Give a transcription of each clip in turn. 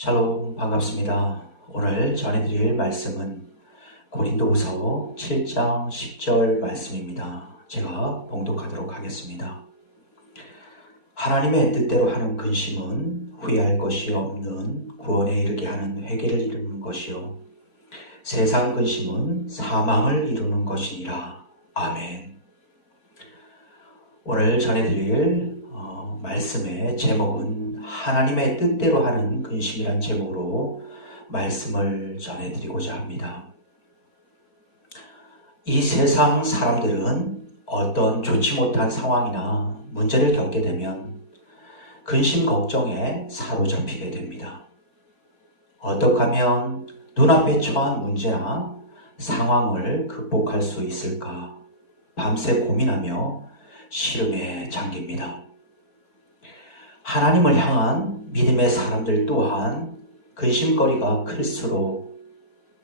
샬롬, 반갑습니다. 오늘 전해드릴 말씀은 고린도후서 7장 10절 말씀입니다. 제가 봉독하도록 하겠습니다. 하나님의 뜻대로 하는 근심은 후회할 것이 없는 구원에 이르게 하는 회개를 이루는 것이요 세상 근심은 사망을 이루는 것이니라. 아멘. 오늘 전해드릴 말씀의 제목은 하나님의 뜻대로 하는 근심이란 제목으로 말씀을 전해드리고자 합니다. 이 세상 사람들은 어떤 좋지 못한 상황이나 문제를 겪게 되면 근심 걱정에 사로잡히게 됩니다. 어떻게 하면 눈앞에 처한 문제나 상황을 극복할 수 있을까 밤새 고민하며 시름에 잠깁니다. 하나님을 향한 믿음의 사람들 또한 근심거리가 클수록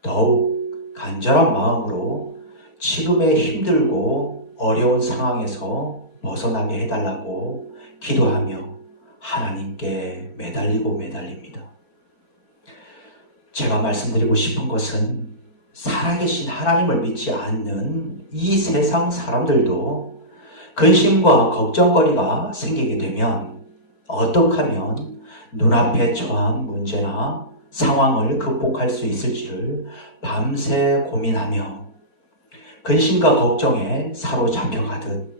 더욱 간절한 마음으로 지금의 힘들고 어려운 상황에서 벗어나게 해달라고 기도하며 하나님께 매달립니다. 제가 말씀드리고 싶은 것은 살아계신 하나님을 믿지 않는 이 세상 사람들도 근심과 걱정거리가 생기게 되면 어떻게 하면 눈앞에 처한 문제나 상황을 극복할 수 있을지를 밤새 고민하며 근심과 걱정에 사로잡혀가듯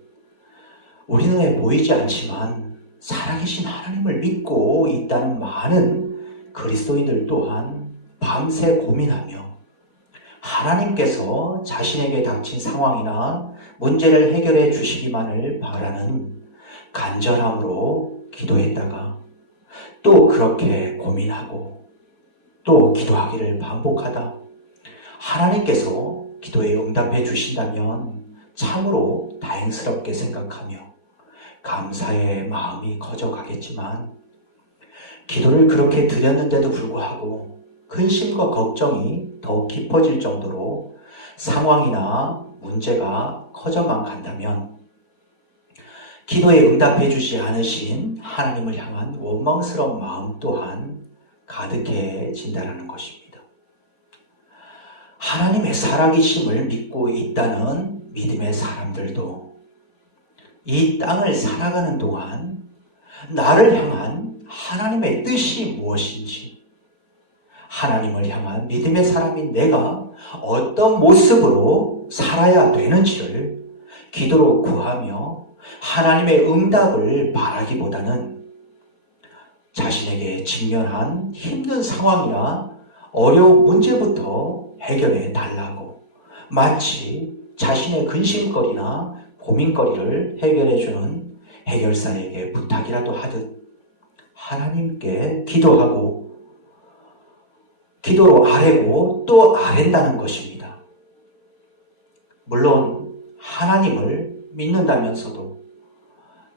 우리 눈에 보이지 않지만 살아계신 하나님을 믿고 있다는 많은 그리스도인들 또한 밤새 고민하며 하나님께서 자신에게 닥친 상황이나 문제를 해결해 주시기만을 바라는 간절함으로 기도했다가 또 그렇게 고민하고 또 기도하기를 반복하다 하나님께서 기도에 응답해 주신다면 참으로 다행스럽게 생각하며 감사의 마음이 커져가겠지만 기도를 그렇게 드렸는데도 불구하고 근심과 걱정이 더 깊어질 정도로 상황이나 문제가 커져만 간다면 기도에 응답해 주지 않으신 하나님을 향한 원망스러운 마음 또한 가득해진다는 것입니다. 하나님의 살아계심을 믿고 있다는 믿음의 사람들도 이 땅을 살아가는 동안 나를 향한 하나님의 뜻이 무엇인지, 하나님을 향한 믿음의 사람인 내가 어떤 모습으로 살아야 되는지를 기도로 구하며 하나님의 응답을 바라기보다는 자신에게 직면한 힘든 상황이나 어려운 문제부터 해결해 달라고 마치 자신의 근심거리나 고민거리를 해결해 주는 해결사에게 부탁이라도 하듯 하나님께 기도하고 기도로 아뢰고 또 아랜다는 것입니다. 물론 하나님을 믿는다면서도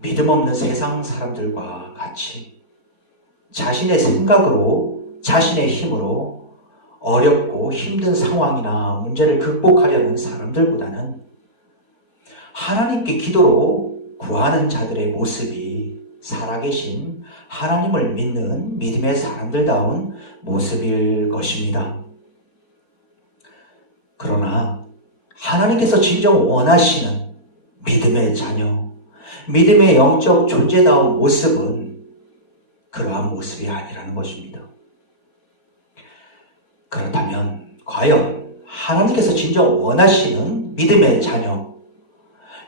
믿음 없는 세상 사람들과 같이 자신의 생각으로 자신의 힘으로 어렵고 힘든 상황이나 문제를 극복하려는 사람들보다는 하나님께 기도로 구하는 자들의 모습이 살아계신 하나님을 믿는 믿음의 사람들다운 모습일 것입니다. 그러나 하나님께서 진정 원하시는 믿음의 자녀, 믿음의 영적 존재다운 모습은 그러한 모습이 아니라는 것입니다. 그렇다면 과연 하나님께서 진정 원하시는 믿음의 자녀,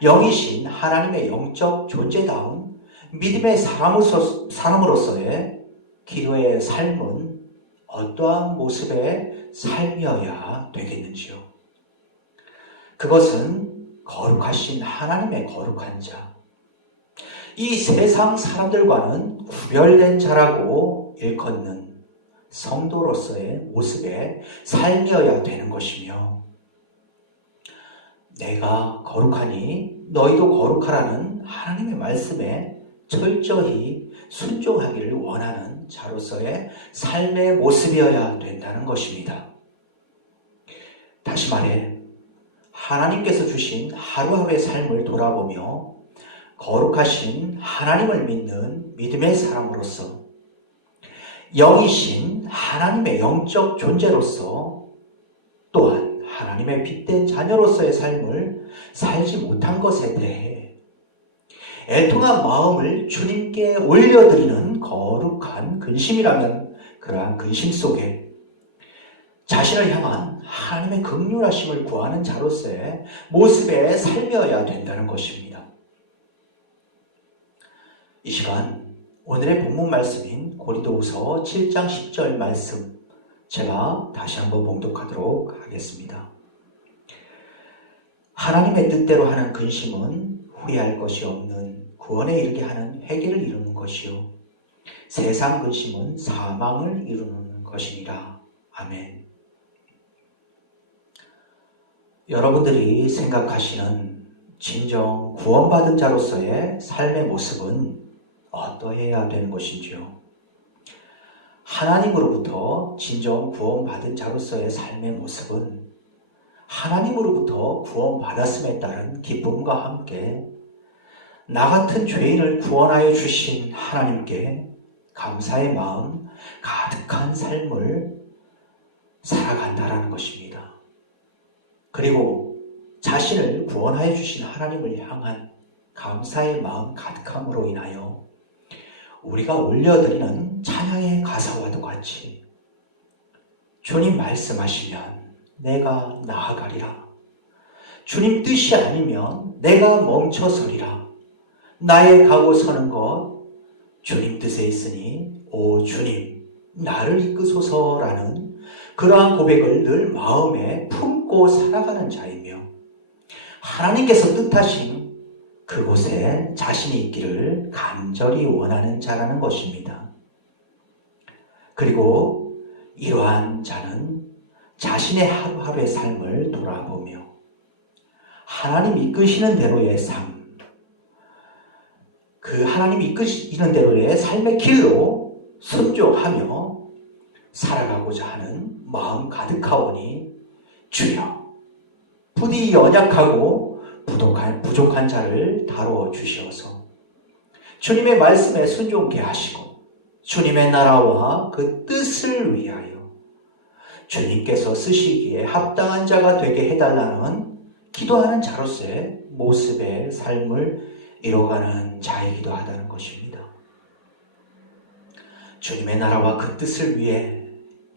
영이신 하나님의 영적 존재다운 믿음의 사람으로서의 기도의 삶은 어떠한 모습의 삶이어야 되겠는지요? 그것은 거룩하신 하나님의 거룩한 자, 이 세상 사람들과는 구별된 자라고 일컫는 성도로서의 모습의 삶이어야 되는 것이며, 내가 거룩하니 너희도 거룩하라는 하나님의 말씀에 철저히 순종하기를 원하는 자로서의 삶의 모습이어야 된다는 것입니다. 다시 말해 하나님께서 주신 하루하루의 삶을 돌아보며 거룩하신 하나님을 믿는 믿음의 사람으로서 영이신 하나님의 영적 존재로서 또한 하나님의 빛된 자녀로서의 삶을 살지 못한 것에 대해 애통한 마음을 주님께 올려드리는 거룩한 근심이라면 그러한 근심 속에 자신을 향한 하나님의 긍휼하심을 구하는 자로서의 모습에 살며야 된다는 것입니다. 이 시간 오늘의 본문 말씀인 고린도후서 7장 10절 말씀 제가 다시 한번 봉독하도록 하겠습니다. 하나님의 뜻대로 하는 근심은 후회할 것이 없는 구원에 이르게 하는 회개를 이루는 것이요 세상 근심은 사망을 이루는 것이니라. 아멘. 여러분들이 생각하시는 진정 구원받은 자로서의 삶의 모습은 어떠해야 되는 것인지요? 하나님으로부터 진정 구원받은 자로서의 삶의 모습은 하나님으로부터 구원받았음에 따른 기쁨과 함께 나 같은 죄인을 구원하여 주신 하나님께 감사의 마음 가득한 삶을 살아간다라는 것입니다. 그리고 자신을 구원하여 주신 하나님을 향한 감사의 마음 가득함으로 인하여 우리가 올려드리는 찬양의 가사와도 같이 주님 말씀하시면 내가 나아가리라. 주님 뜻이 아니면 내가 멈춰서리라. 나의 가고 서는 것 주님 뜻에 있으니 오 주님 나를 이끄소서라는 그러한 고백을 늘 마음에 품고 살아가는 자이며 하나님께서 뜻하신 그곳에 자신이 있기를 간절히 원하는 자라는 것입니다. 그리고 이러한 자는 자신의 하루하루의 삶을 돌아보며 하나님 이끄시는 대로의 삶, 그 하나님 이끄시는 대로의 삶의 길로 순종하며 살아가고자 하는 마음 가득하오니 주여 부디 연약하고 부족한 자를 다루어 주시어서 주님의 말씀에 순종케 하시고 주님의 나라와 그 뜻을 위하여 주님께서 쓰시기에 합당한 자가 되게 해달라는 기도하는 자로서의 모습의 삶을 이뤄가는 자이기도 하다는 것입니다. 주님의 나라와 그 뜻을 위해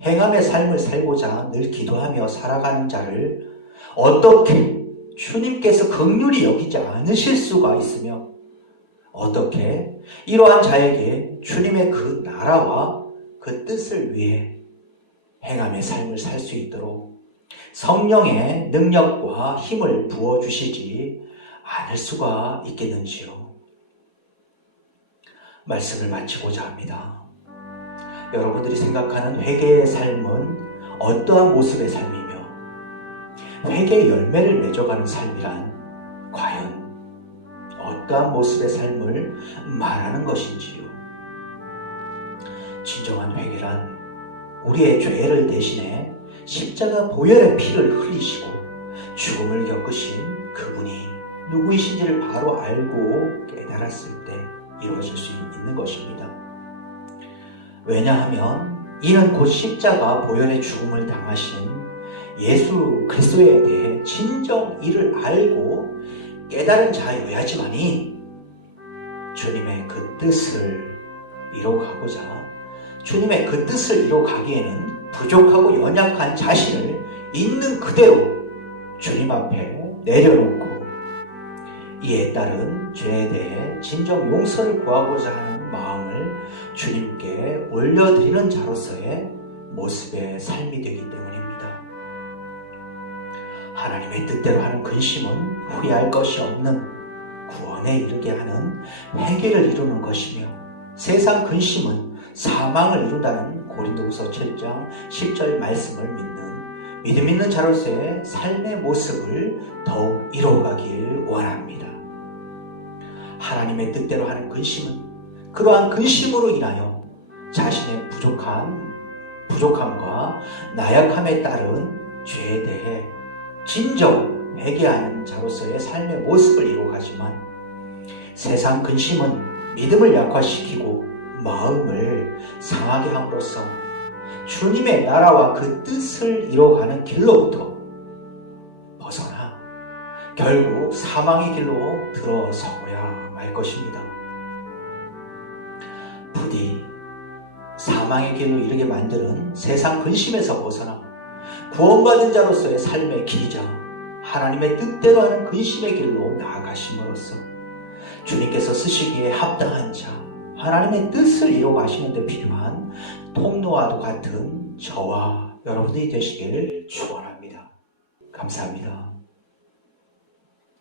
행함의 삶을 살고자 늘 기도하며 살아가는 자를 어떻게 주님께서 긍휼히 여기지 않으실 수가 있으며 어떻게 이러한 자에게 주님의 그 나라와 그 뜻을 위해 행함의 삶을 살 수 있도록 성령의 능력과 힘을 부어주시지 않을 수가 있겠는지요. 말씀을 마치고자 합니다. 여러분들이 생각하는 회개의 삶은 어떠한 모습의 삶이며 회개의 열매를 맺어가는 삶이란 과연 어떠한 모습의 삶을 말하는 것인지요. 진정한 회개란 우리의 죄를 대신해 십자가 보혈의 피를 흘리시고 죽음을 겪으신 그분이 누구이신지를 바로 알고 깨달았을 때 이루어질 수 있는 것입니다. 왜냐하면 이는 곧 십자가 보혈의 죽음을 당하신 예수 그리스도에 대해 진정 이를 알고 깨달은 자여야지만이 주님의 그 뜻을 이뤄가고자 주님의 그 뜻을 이뤄가기에는 부족하고 연약한 자신을 있는 그대로 주님 앞에 내려놓고 이에 따른 죄에 대해 진정 용서를 구하고자 하는 마음을 주님께 올려드리는 자로서의 모습의 삶이 되기 때문입니다. 하나님의 뜻대로 하는 근심은 후회할 것이 없는 구원에 이르게 하는 회개를 이루는 것이며 세상 근심은 사망을 이룬다는 고린도후서 7장 10절 말씀을 믿는 믿음 있는 자로서의 삶의 모습을 더욱 이뤄가길 원합니다. 하나님의 뜻대로 하는 근심은 그러한 근심으로 인하여 자신의 부족함과 나약함에 따른 죄에 대해 진정 회개하는 자로서의 삶의 모습을 이루어가지만 세상 근심은 믿음을 약화시키고 마음을 상하게 함으로써 주님의 나라와 그 뜻을 이뤄가는 길로부터 벗어나 결국 사망의 길로 들어서고야 말 것입니다. 부디 사망의 길로 이르게 만드는 세상 근심에서 벗어나 구원받은 자로서의 삶의 길이자 하나님의 뜻대로 하는 근심의 길로 나아가심으로써 주님께서 쓰시기에 합당한 자, 하나님의 뜻을 이루어가시는 데 필요한 통로와도 같은 저와 여러분이 되시기를 축원합니다. 감사합니다.